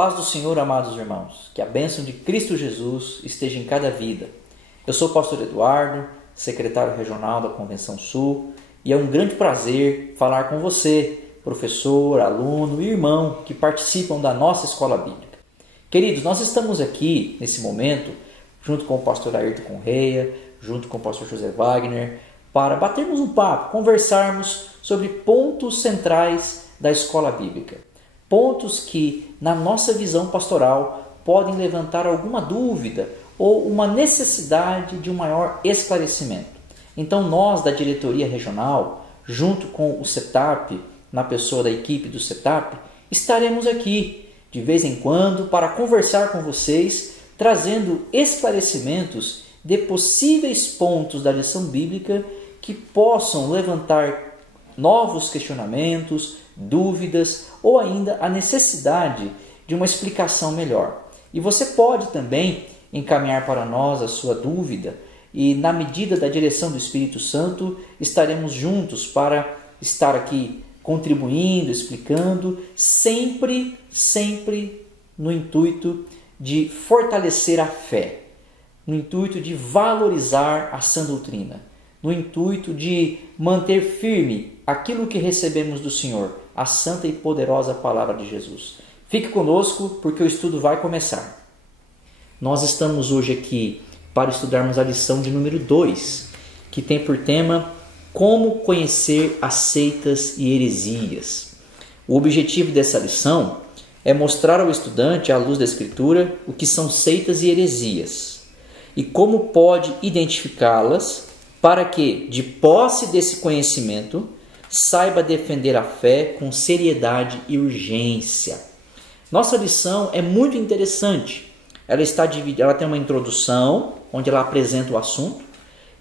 Paz do Senhor, amados irmãos, que a bênção de Cristo Jesus esteja em cada vida. Eu sou o pastor Eduardo, secretário regional da Convenção Sul, e é um grande prazer falar com você, professor, aluno e irmão que participam da nossa escola bíblica. Queridos, nós estamos aqui nesse momento, junto com o pastor Ayrton Correia, junto com o pastor José Wagner, para batermos um papo, conversarmos sobre pontos centrais da escola bíblica. Pontos que, na nossa visão pastoral, podem levantar alguma dúvida ou uma necessidade de um maior esclarecimento. Então nós, da diretoria regional, junto com o CETAP, na pessoa da equipe do CETAP, estaremos aqui, de vez em quando, para conversar com vocês, trazendo esclarecimentos de possíveis pontos da lição bíblica que possam levantar novos questionamentos, dúvidas ou ainda a necessidade de uma explicação melhor. E você pode também encaminhar para nós a sua dúvida e, na medida da direção do Espírito Santo, estaremos juntos para estar aqui contribuindo, explicando, sempre no intuito de fortalecer a fé, no intuito de valorizar a sã doutrina, no intuito de manter firme aquilo que recebemos do Senhor, a santa e poderosa palavra de Jesus. Fique conosco porque o estudo vai começar. Nós estamos hoje aqui para estudarmos a lição de número 2, que tem por tema Como conhecer as seitas e heresias. O objetivo dessa lição é mostrar ao estudante, à luz da Escritura, o que são seitas e heresias e como pode identificá-las para que, de posse desse conhecimento, saiba defender a fé com seriedade e urgência. Nossa lição é muito interessante. Ela tem uma introdução, onde ela apresenta o assunto,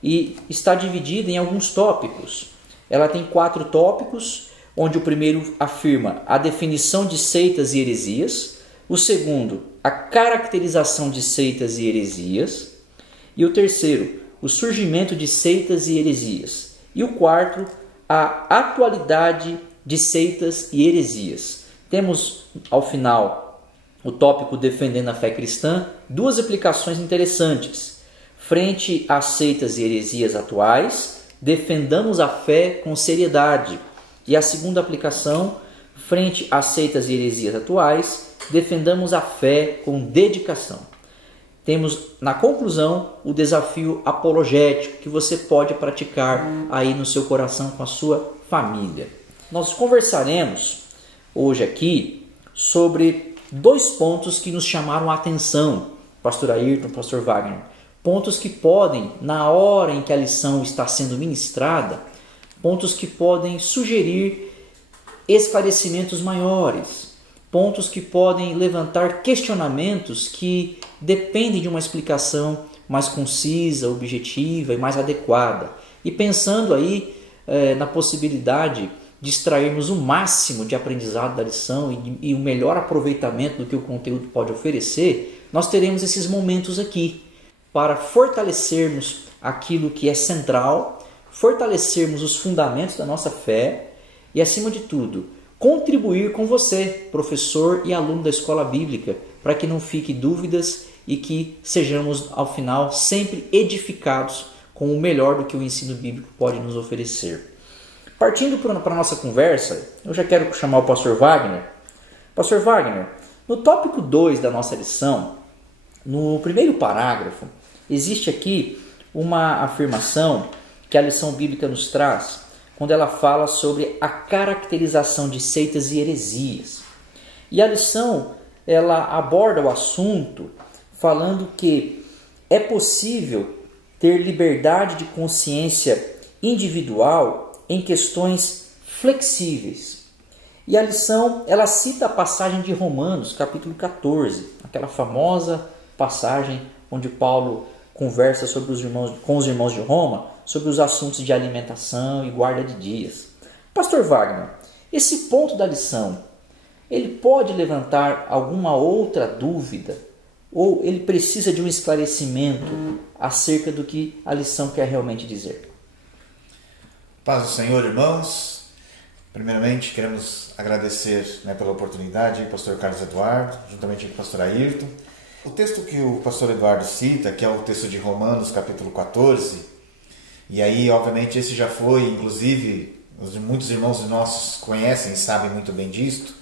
e está dividida em alguns tópicos. Ela tem 4 tópicos, onde o primeiro afirma a definição de seitas e heresias, o segundo, a caracterização de seitas e heresias, e o terceiro, o surgimento de seitas e heresias, e o quarto, a atualidade de seitas e heresias. Temos, ao final, o tópico defendendo a fé cristã, 2 aplicações interessantes. Frente às seitas e heresias atuais, defendamos a fé com seriedade. E a segunda aplicação, frente às seitas e heresias atuais, defendamos a fé com dedicação. Temos, na conclusão, o desafio apologético que você pode praticar aí no seu coração com a sua família. Nós conversaremos hoje aqui sobre 2 pontos que nos chamaram a atenção, pastor Ayrton, pastor Wagner. Pontos que podem, na hora em que a lição está sendo ministrada, pontos que podem sugerir esclarecimentos maiores, pontos que podem levantar questionamentos que dependem de uma explicação mais concisa, objetiva e mais adequada. E pensando aí na possibilidade de extrairmos o máximo de aprendizado da lição e o melhor aproveitamento do que o conteúdo pode oferecer, nós teremos esses momentos aqui para fortalecermos aquilo que é central, fortalecermos os fundamentos da nossa fé e, acima de tudo, contribuir com você, professor e aluno da escola bíblica, para que não fique dúvidas e que sejamos, ao final, sempre edificados com o melhor do que o ensino bíblico pode nos oferecer. Partindo para a nossa conversa, eu já quero chamar o pastor Wagner. Pastor Wagner, no tópico 2 da nossa lição, no primeiro parágrafo, existe aqui uma afirmação que a lição bíblica nos traz, quando ela fala sobre a caracterização de seitas e heresias. E a lição, ela aborda o assunto falando que é possível ter liberdade de consciência individual em questões flexíveis. E a lição, ela cita a passagem de Romanos, capítulo 14, aquela famosa passagem onde Paulo conversa com os irmãos de Roma sobre os assuntos de alimentação e guarda de dias. Pastor Wagner, esse ponto da lição, ele pode levantar alguma outra dúvida ou ele precisa de um esclarecimento acerca do que a lição quer realmente dizer? Paz do Senhor, irmãos. Primeiramente, queremos agradecer, pela oportunidade, pastor Carlos Eduardo, juntamente com o pastor Ayrton. O texto que o pastor Eduardo cita, que é o texto de Romanos, capítulo 14, e aí, obviamente, esse já foi, inclusive, muitos irmãos nossos conhecem e sabem muito bem disto.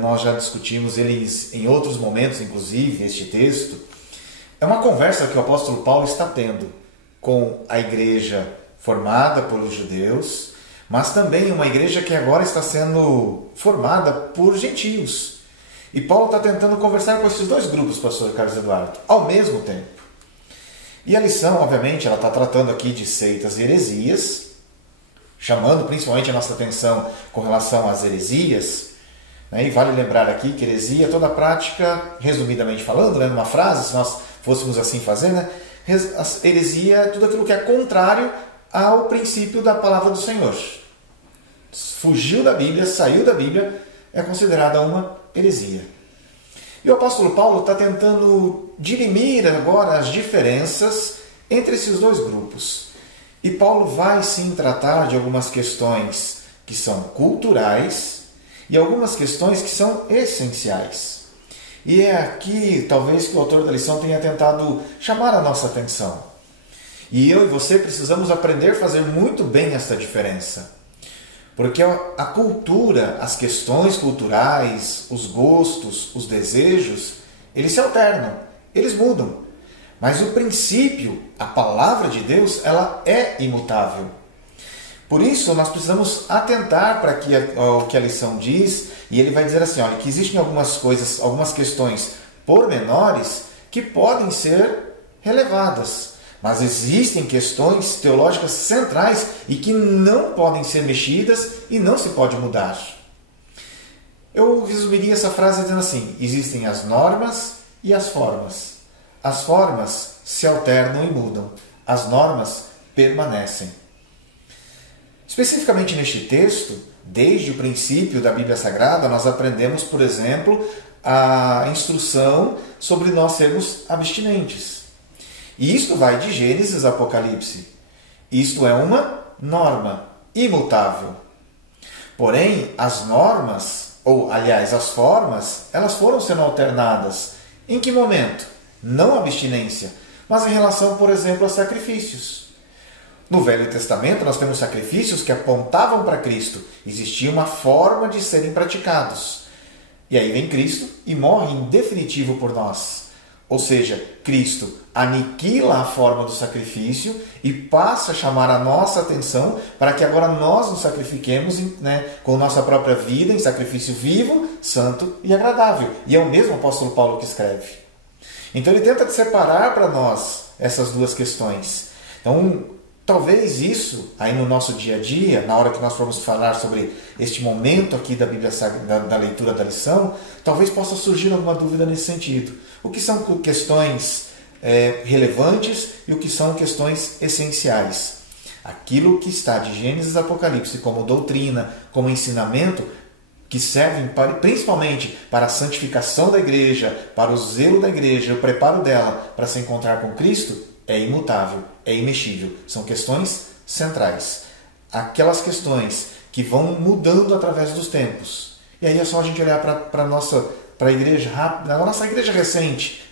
Nós já discutimos eles em outros momentos, inclusive, este texto. É uma conversa que o apóstolo Paulo está tendo com a igreja formada pelos judeus, mas também uma igreja que agora está sendo formada por gentios. E Paulo está tentando conversar com esses dois grupos, pastor Carlos Eduardo, ao mesmo tempo. E a lição, obviamente, ela está tratando aqui de seitas e heresias, chamando principalmente a nossa atenção com relação às heresias. E vale lembrar aqui que heresia é toda a prática, resumidamente falando, numa frase, se nós fôssemos assim fazer, a heresia é tudo aquilo que é contrário ao princípio da palavra do Senhor. Fugiu da Bíblia, saiu da Bíblia, é considerada uma heresia. E o apóstolo Paulo está tentando dirimir agora as diferenças entre esses dois grupos. E Paulo vai sim tratar de algumas questões que são culturais e algumas questões que são essenciais. E é aqui, talvez, que o autor da lição tenha tentado chamar a nossa atenção. E eu e você precisamos aprender a fazer muito bem esta diferença. Porque a cultura, as questões culturais, os gostos, os desejos, eles se alternam, eles mudam. Mas o princípio, a palavra de Deus, ela é imutável. Por isso, nós precisamos atentar para o que a lição diz, e ele vai dizer assim, que existem algumas coisas, algumas questões pormenores que podem ser relevadas. Mas existem questões teológicas centrais e que não podem ser mexidas e não se pode mudar. Eu resumiria essa frase dizendo assim, existem as normas e as formas. As formas se alternam e mudam. As normas permanecem. Especificamente neste texto, desde o princípio da Bíblia Sagrada, nós aprendemos, por exemplo, a instrução sobre nós sermos abstinentes. E isto vai de Gênesis a Apocalipse. Isto é uma norma imutável. Porém, as normas, as formas, elas foram sendo alternadas. Em que momento? Não a abstinência, mas em relação, por exemplo, a sacrifícios. No Velho Testamento, nós temos sacrifícios que apontavam para Cristo. Existia uma forma de serem praticados. E aí vem Cristo e morre em definitivo por nós. Ou seja, Cristo aniquila a forma do sacrifício e passa a chamar a nossa atenção para que agora nós nos sacrifiquemos com nossa própria vida em sacrifício vivo, santo e agradável. E é o mesmo apóstolo Paulo que escreve. Então ele tenta separar para nós essas duas questões. Então, talvez isso, aí no nosso dia a dia, na hora que nós formos falar sobre este momento aqui da Bíblia, da leitura da lição, talvez possa surgir alguma dúvida nesse sentido. O que são questões relevantes e o que são questões essenciais? Aquilo que está de Gênesis a Apocalipse como doutrina, como ensinamento, que servem principalmente para a santificação da igreja, para o zelo da igreja, o preparo dela para se encontrar com Cristo, é imutável, é imexível. São questões centrais. Aquelas questões que vão mudando através dos tempos. E aí é só a gente olhar para a igreja rápida, a nossa igreja recente.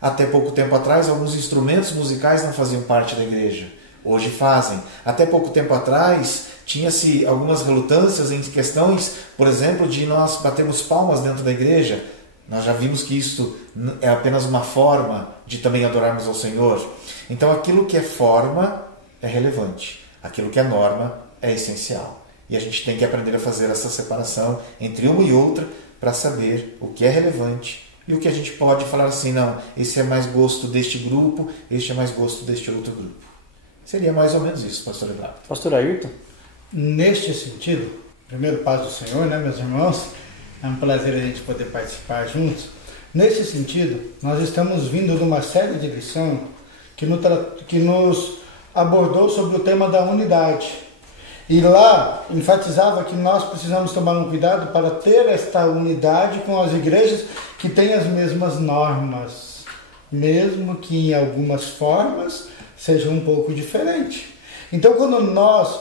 Até pouco tempo atrás, alguns instrumentos musicais não faziam parte da igreja. Hoje fazem. Até pouco tempo atrás, tinha-se algumas relutâncias em questões, por exemplo, de nós batermos palmas dentro da igreja. Nós já vimos que isto é apenas uma forma de também adorarmos ao Senhor. Então, aquilo que é forma é relevante. Aquilo que é norma é essencial. E a gente tem que aprender a fazer essa separação entre uma e outra para saber o que é relevante e o que a gente pode falar assim, não, esse é mais gosto deste grupo, este é mais gosto deste outro grupo. Seria mais ou menos isso, pastor Eduardo. Pastor Ayrton? Neste sentido, primeiro paz do Senhor, meus irmãos? É um prazer a gente poder participar juntos. Nesse sentido, nós estamos vindo de uma série de lições que nos abordou sobre o tema da unidade. E lá enfatizava que nós precisamos tomar um cuidado para ter esta unidade com as igrejas que têm as mesmas normas, mesmo que em algumas formas seja um pouco diferente. Então, quando nós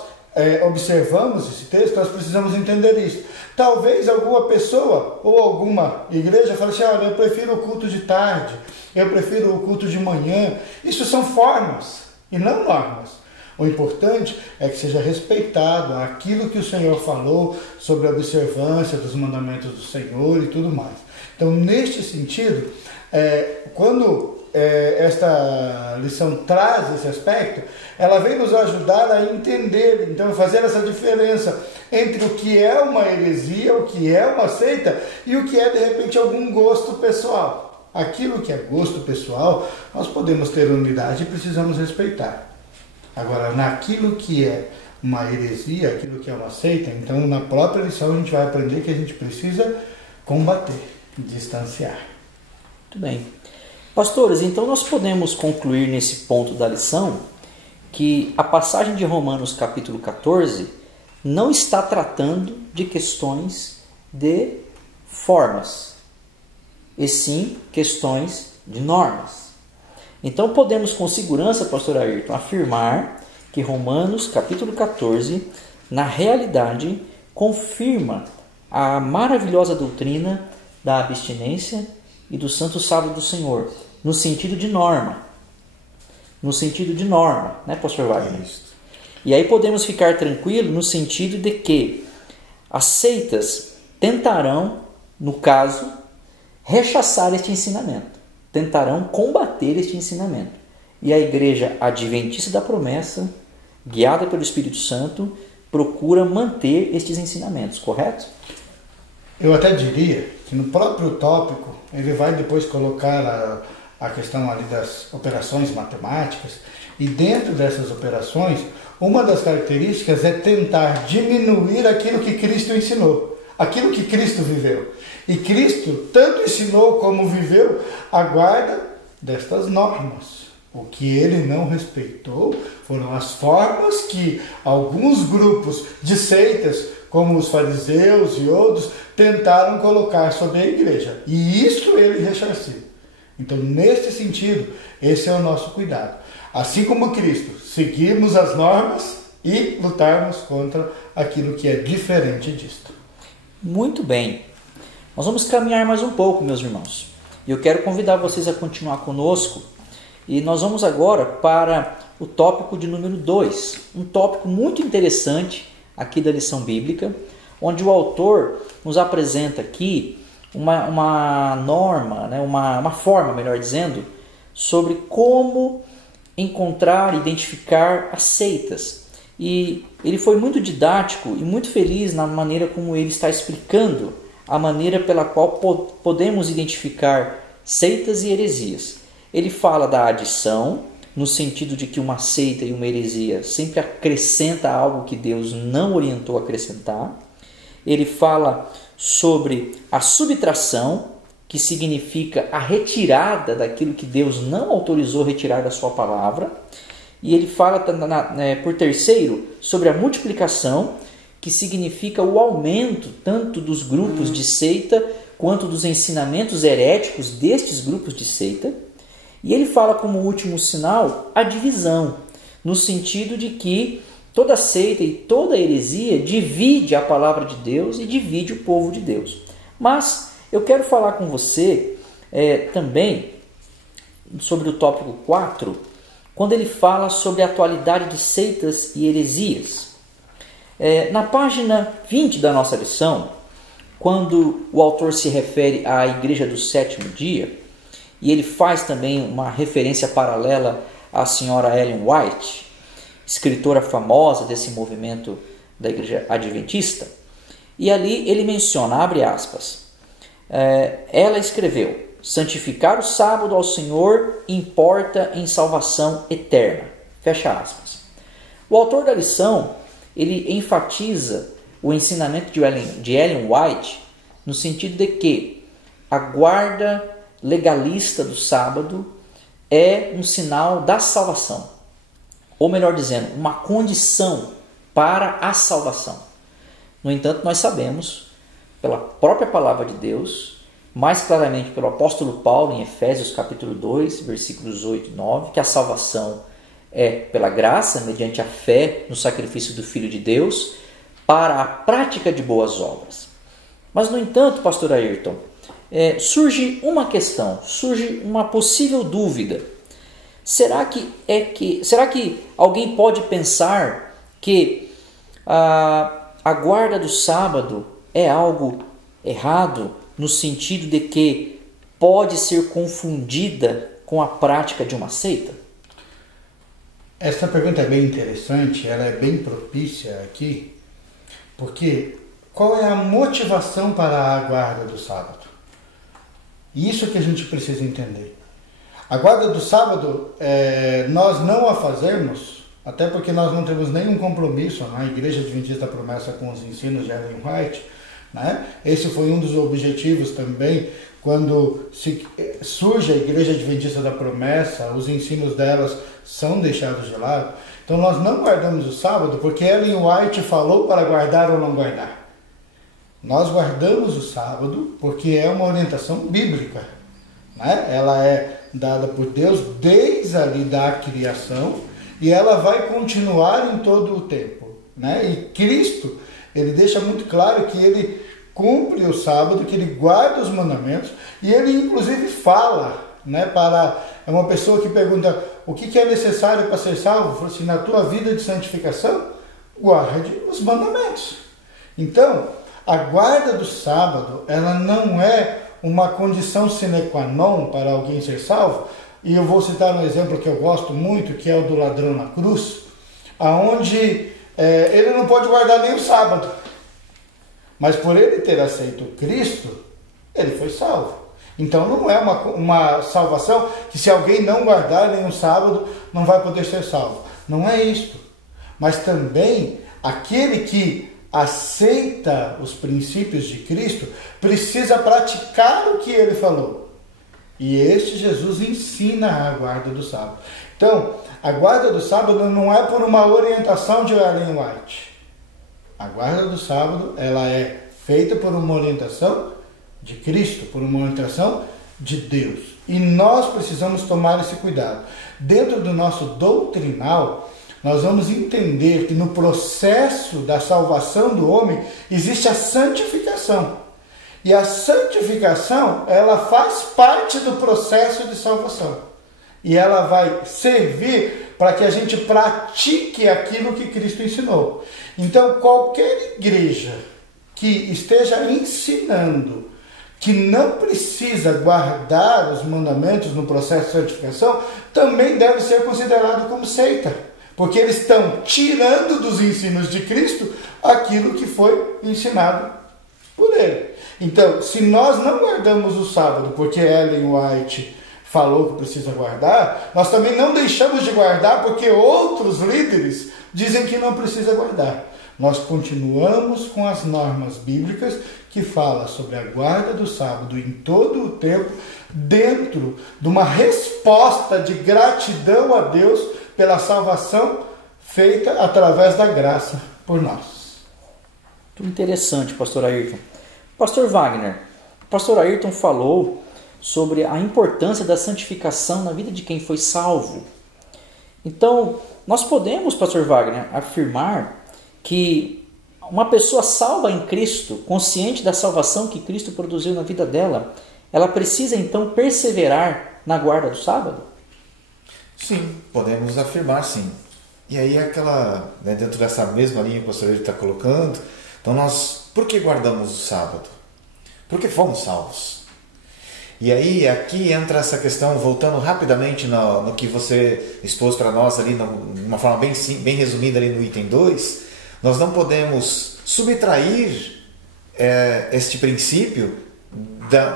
observamos esse texto, nós precisamos entender isso. Talvez alguma pessoa ou alguma igreja fale assim, olha, eu prefiro o culto de tarde, eu prefiro o culto de manhã. Isso são formas e não normas. O importante é que seja respeitado aquilo que o Senhor falou sobre a observância dos mandamentos do Senhor e tudo mais. Então, neste sentido, quando esta lição traz esse aspecto, ela vem nos ajudar a entender, então fazer essa diferença entre o que é uma heresia, o que é uma seita e o que é de repente algum gosto pessoal. Aquilo que é gosto pessoal, nós podemos ter unidade e precisamos respeitar. Agora, naquilo que é uma heresia, aquilo que é uma seita, então na própria lição a gente vai aprender que a gente precisa combater, distanciar. Muito bem. Pastores, então nós podemos concluir nesse ponto da lição que a passagem de Romanos capítulo 14 não está tratando de questões de formas, e sim questões de normas. Então podemos com segurança, pastor Ayrton, afirmar que Romanos capítulo 14, na realidade, confirma a maravilhosa doutrina da abstinência e do santo sábado do Senhor, no sentido de norma. No sentido de norma, né, pastor Wagner? Isso. E aí podemos ficar tranquilos no sentido de que as seitas tentarão, no caso, rechaçar este ensinamento. Tentarão combater este ensinamento. E a igreja adventista da promessa, guiada pelo Espírito Santo, procura manter estes ensinamentos, correto? Eu até diria que no próprio tópico, ele vai depois colocar a questão ali das operações matemáticas, e dentro dessas operações, uma das características é tentar diminuir aquilo que Cristo ensinou, aquilo que Cristo viveu. E Cristo tanto ensinou como viveu a guarda destas normas. O que ele não respeitou foram as formas que alguns grupos de seitas, como os fariseus e outros, tentaram colocar sobre a igreja. E isso ele ressarciu. Então, neste sentido, esse é o nosso cuidado. Assim como Cristo, seguirmos as normas e lutarmos contra aquilo que é diferente disto. Muito bem. Nós vamos caminhar mais um pouco, meus irmãos. E eu quero convidar vocês a continuar conosco. E nós vamos agora para o tópico de número 2. Um tópico muito interessante aqui da lição bíblica, onde o autor nos apresenta aqui uma norma, né, uma forma, melhor dizendo, sobre como encontrar, identificar as seitas. E ele foi muito didático e muito feliz na maneira como ele está explicando a maneira pela qual podemos identificar seitas e heresias. Ele fala da adição, no sentido de que uma seita e uma heresia sempre acrescenta algo que Deus não orientou a acrescentar. Ele fala sobre a subtração, que significa a retirada daquilo que Deus não autorizou retirar da sua palavra. E ele fala, por terceiro, sobre a multiplicação, que significa o aumento tanto dos grupos de seita quanto dos ensinamentos heréticos destes grupos de seita. E ele fala como último sinal a divisão, no sentido de que toda seita e toda heresia divide a palavra de Deus e divide o povo de Deus. Mas eu quero falar com você também sobre o tópico 4, quando ele fala sobre a atualidade de seitas e heresias. Na página 20 da nossa lição, quando o autor se refere à igreja do sétimo dia, e ele faz também uma referência paralela à senhora Ellen White, escritora famosa desse movimento da igreja adventista, e ali ele menciona, abre aspas, ela escreveu: santificar o sábado ao Senhor importa em salvação eterna, fecha aspas. O autor da lição, ele enfatiza o ensinamento de Ellen White no sentido de que a guarda legalista do sábado é um sinal da salvação, ou melhor dizendo, uma condição para a salvação. No entanto, nós sabemos, pela própria palavra de Deus, mais claramente pelo apóstolo Paulo em Efésios capítulo 2, versículos 8 e 9, que a salvação é pela graça, mediante a fé no sacrifício do Filho de Deus, para a prática de boas obras. Mas, no entanto, pastor Ayrton, surge uma questão, surge uma possível dúvida. Será que alguém pode pensar que a guarda do sábado é algo errado, no sentido de que pode ser confundida com a prática de uma seita? Essa pergunta é bem interessante, ela é bem propícia aqui, porque qual é a motivação para a guarda do sábado? Isso que a gente precisa entender. A guarda do sábado, nós não a fazemos, até porque nós não temos nenhum compromisso na Igreja Adventista da Promessa com os ensinos de Ellen White, né? Esse foi um dos objetivos também, quando surge a Igreja Adventista da Promessa, os ensinos delas são deixados de lado. Então nós não guardamos o sábado porque Ellen White falou para guardar ou não guardar. Nós guardamos o sábado porque é uma orientação bíblica, né? Ela é dada por Deus desde ali da criação e ela vai continuar em todo o tempo, né? E Cristo, ele deixa muito claro que ele cumpre o sábado, que ele guarda os mandamentos e ele inclusive fala, né, para uma pessoa que pergunta o que é necessário para ser salvo. Fala assim: na tua vida de santificação, guarde os mandamentos. Então, a guarda do sábado, ela não é uma condição sine qua non para alguém ser salvo. E eu vou citar um exemplo que eu gosto muito, que é o do ladrão na cruz, aonde ele não pode guardar nem o sábado, mas por ele ter aceito Cristo, ele foi salvo. Então não é uma salvação que se alguém não guardar nenhum sábado, não vai poder ser salvo. Não é isto. Mas também aquele que aceita os princípios de Cristo precisa praticar o que ele falou. E este Jesus ensina a guarda do sábado. Então, a guarda do sábado não é por uma orientação de Ellen White. A guarda do sábado, ela é feita por uma orientação de Cristo, por uma orientação de Deus. E nós precisamos tomar esse cuidado. Dentro do nosso doutrinal, nós vamos entender que no processo da salvação do homem existe a santificação. E a santificação, ela faz parte do processo de salvação. E ela vai servir para que a gente pratique aquilo que Cristo ensinou. Então, qualquer igreja que esteja ensinando que não precisa guardar os mandamentos no processo de santificação, também deve ser considerado como seita. Porque eles estão tirando dos ensinos de Cristo aquilo que foi ensinado por ele. Então, se nós não guardamos o sábado porque Ellen White falou que precisa guardar, nós também não deixamos de guardar porque outros líderes dizem que não precisa guardar. Nós continuamos com as normas bíblicas que falam sobre a guarda do sábado em todo o tempo, dentro de uma resposta de gratidão a Deus pela salvação feita através da graça por nós. Muito interessante, pastor Ayrton. Pastor Wagner, o pastor Ayrton falou sobre a importância da santificação na vida de quem foi salvo. Então, nós podemos, pastor Wagner, afirmar que uma pessoa salva em Cristo, consciente da salvação que Cristo produziu na vida dela, ela precisa então perseverar na guarda do sábado? Sim, podemos afirmar sim. E aí dentro dessa mesma linha que o pastor está colocando, então por que guardamos o sábado? Porque fomos salvos. E aí aqui entra essa questão, voltando rapidamente no que você expôs para nós ali, de uma forma bem resumida ali no item 2, nós não podemos subtrair este princípio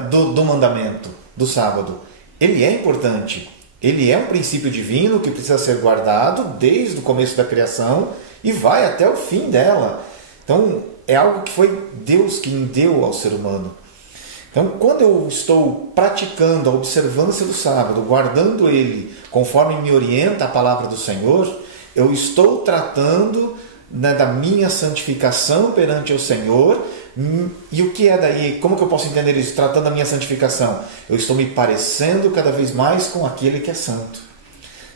do mandamento do sábado. Ele é importante. Ele é um princípio divino que precisa ser guardado desde o começo da criação e vai até o fim dela. Então, é algo que foi Deus quem deu ao ser humano. Então, quando eu estou praticando a observância do sábado, guardando ele conforme me orienta a palavra do Senhor, eu estou tratando da minha santificação perante o Senhor. E o que é daí? Como que eu posso entender isso? Tratando da minha santificação, eu estou me parecendo cada vez mais com aquele que é santo.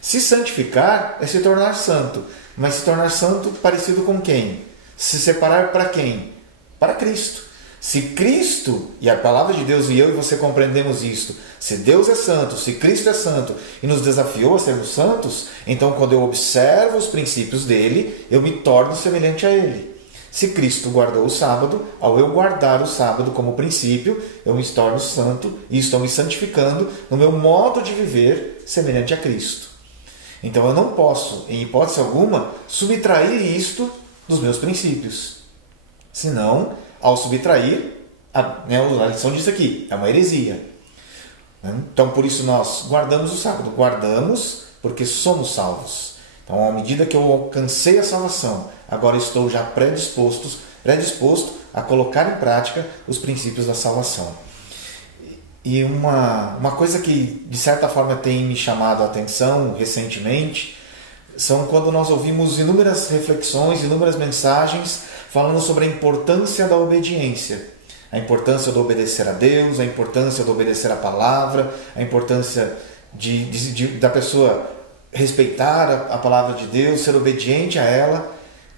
Se santificar é se tornar santo. Mas se tornar santo parecido com quem? Se separar para quem? Para Cristo. Se Cristo, e a palavra de Deus e eu e você compreendemos isto, se Deus é santo, se Cristo é santo e nos desafiou a sermos santos, então quando eu observo os princípios dele, eu me torno semelhante a ele. Se Cristo guardou o sábado, ao eu guardar o sábado como princípio, eu me torno santo e estou me santificando no meu modo de viver semelhante a Cristo. Então eu não posso, em hipótese alguma, subtrair isto dos meus princípios. Senão, ao subtrair, a lição diz aqui, é uma heresia. Então por isso nós guardamos o sábado. Guardamos porque somos salvos. Então à medida que eu alcancei a salvação, agora estou já predisposto a colocar em prática os princípios da salvação. E uma coisa que de certa forma tem me chamado a atenção recentemente são quando nós ouvimos inúmeras reflexões, inúmeras mensagens falando sobre a importância da obediência. A importância de obedecer a Deus, a importância de obedecer a palavra, a importância da pessoa respeitar a palavra de Deus, ser obediente a ela.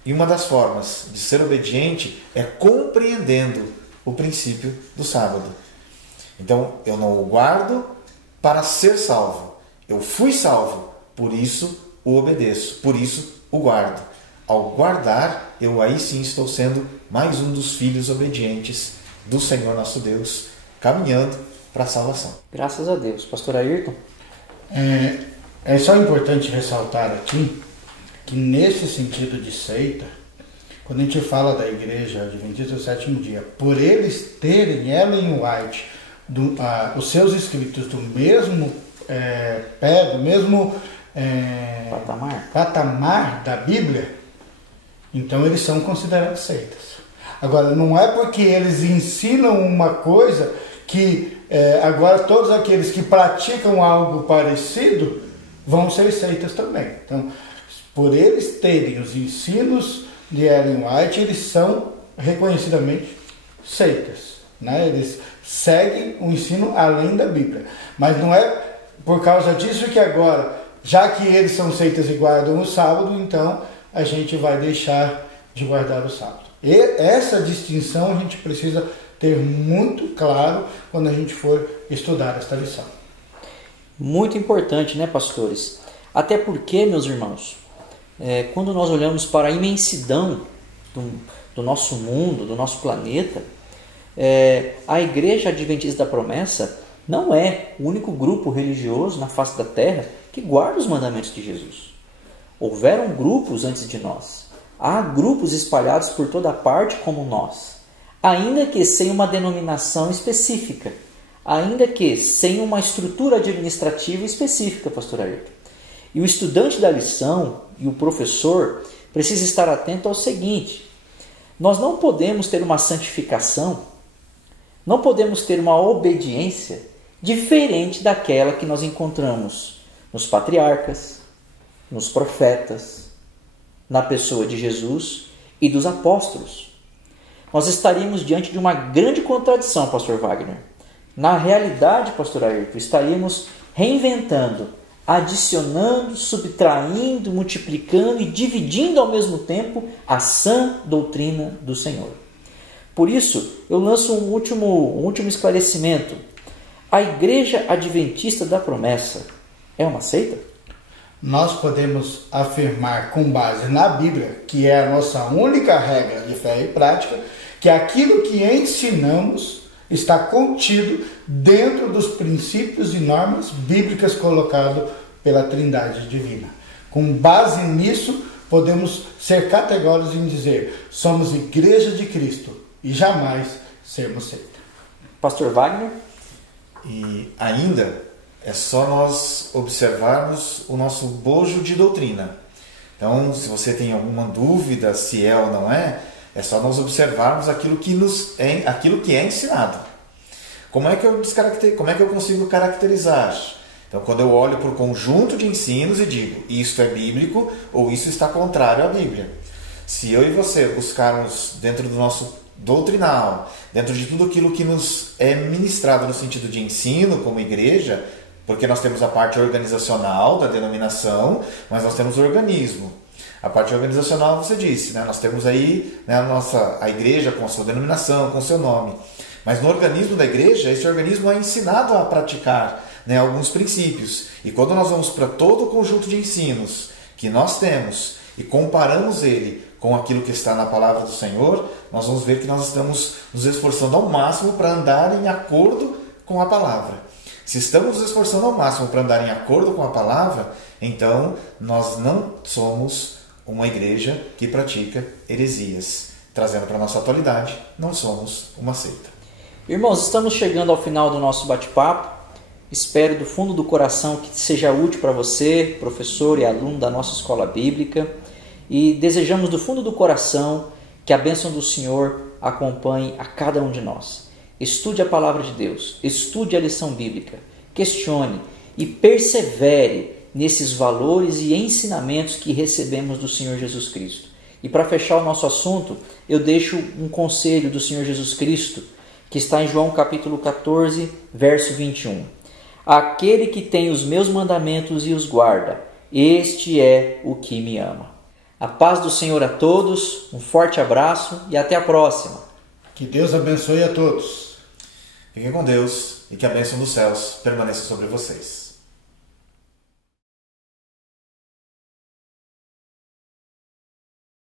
E uma das formas de ser obediente é compreendendo o princípio do sábado. Então, eu não o guardo para ser salvo. Eu fui salvo, por isso o obedeço, por isso o guardo. Ao guardar, eu aí sim estou sendo mais um dos filhos obedientes do Senhor nosso Deus, caminhando para a salvação. Graças a Deus. Pastor Ayrton? É só importante ressaltar aqui que nesse sentido de seita, quando a gente fala da igreja adventista do sétimo dia, por eles terem Ellen White, os seus escritos do mesmo pé, do mesmo patamar da Bíblia, então eles são considerados seitas. Agora, não é porque eles ensinam uma coisa que agora todos aqueles que praticam algo parecido vão ser seitas também. Então, por eles terem os ensinos de Ellen White, eles são reconhecidamente seitas, né? Eles seguem o ensino além da Bíblia. Mas não é por causa disso que agora, já que eles são seitas e guardam o sábado, então a gente vai deixar de guardar o sábado. E essa distinção a gente precisa ter muito claro quando a gente for estudar esta lição. Muito importante, né, pastores? Até porque, meus irmãos, quando nós olhamos para a imensidão do nosso mundo, do nosso planeta, a Igreja Adventista da Promessa não é o único grupo religioso na face da terra que guarda os mandamentos de Jesus. Houveram grupos antes de nós. Há grupos espalhados por toda parte como nós, ainda que sem uma denominação específica, ainda que sem uma estrutura administrativa específica, pastor Ayrton. E o estudante da lição e o professor precisa estar atento ao seguinte: nós não podemos ter uma santificação, não podemos ter uma obediência diferente daquela que nós encontramos nos patriarcas, nos profetas, na pessoa de Jesus e dos apóstolos. Nós estaríamos diante de uma grande contradição, pastor Wagner. Na realidade, pastor Ayrton, estaríamos reinventando, adicionando, subtraindo, multiplicando e dividindo ao mesmo tempo a sã doutrina do Senhor. Por isso, eu lanço um último esclarecimento. A Igreja Adventista da Promessa é uma seita? Nós podemos afirmar com base na Bíblia, que é a nossa única regra de fé e prática, que aquilo que ensinamos está contido dentro dos princípios e normas bíblicas colocados pela Trindade Divina. Com base nisso, podemos ser categóricos em dizer: somos Igreja de Cristo e jamais sermos seita. Pastor Wagner? E ainda é só nós observarmos o nosso bojo de doutrina. Então, se você tem alguma dúvida se é ou não é só nós observarmos aquilo que é ensinado. Como é que eu consigo caracterizar? Então, quando eu olho para o conjunto de ensinos e digo, isto é bíblico ou isso está contrário à Bíblia. Se eu e você buscarmos dentro do nosso doutrinal, dentro de tudo aquilo que nos é ministrado no sentido de ensino como igreja, Porque nós temos a parte organizacional da denominação, mas nós temos o organismo. A parte organizacional, você disse, né? Nós temos aí, né, a igreja com a sua denominação, com o seu nome. Mas no organismo da igreja, esse organismo é ensinado a praticar, né, alguns princípios. E quando nós vamos para todo o conjunto de ensinos que nós temos e comparamos ele com aquilo que está na palavra do Senhor, nós vamos ver que nós estamos nos esforçando ao máximo para andar em acordo com a palavra. Se estamos nos esforçando ao máximo para andar em acordo com a palavra, então nós não somos uma igreja que pratica heresias. Trazendo para a nossa atualidade, não somos uma seita. Irmãos, estamos chegando ao final do nosso bate-papo. Espero do fundo do coração que seja útil para você, professor e aluno da nossa escola bíblica. E desejamos do fundo do coração que a bênção do Senhor acompanhe a cada um de nós. Estude a palavra de Deus, estude a lição bíblica, questione e persevere nesses valores e ensinamentos que recebemos do Senhor Jesus Cristo. E para fechar o nosso assunto, eu deixo um conselho do Senhor Jesus Cristo, que está em João capítulo 14, verso 21. Aquele que tem os meus mandamentos e os guarda, este é o que me ama. A paz do Senhor a todos, um forte abraço e até a próxima. Que Deus abençoe a todos. Fiquem com Deus e que a bênção dos céus permaneça sobre vocês.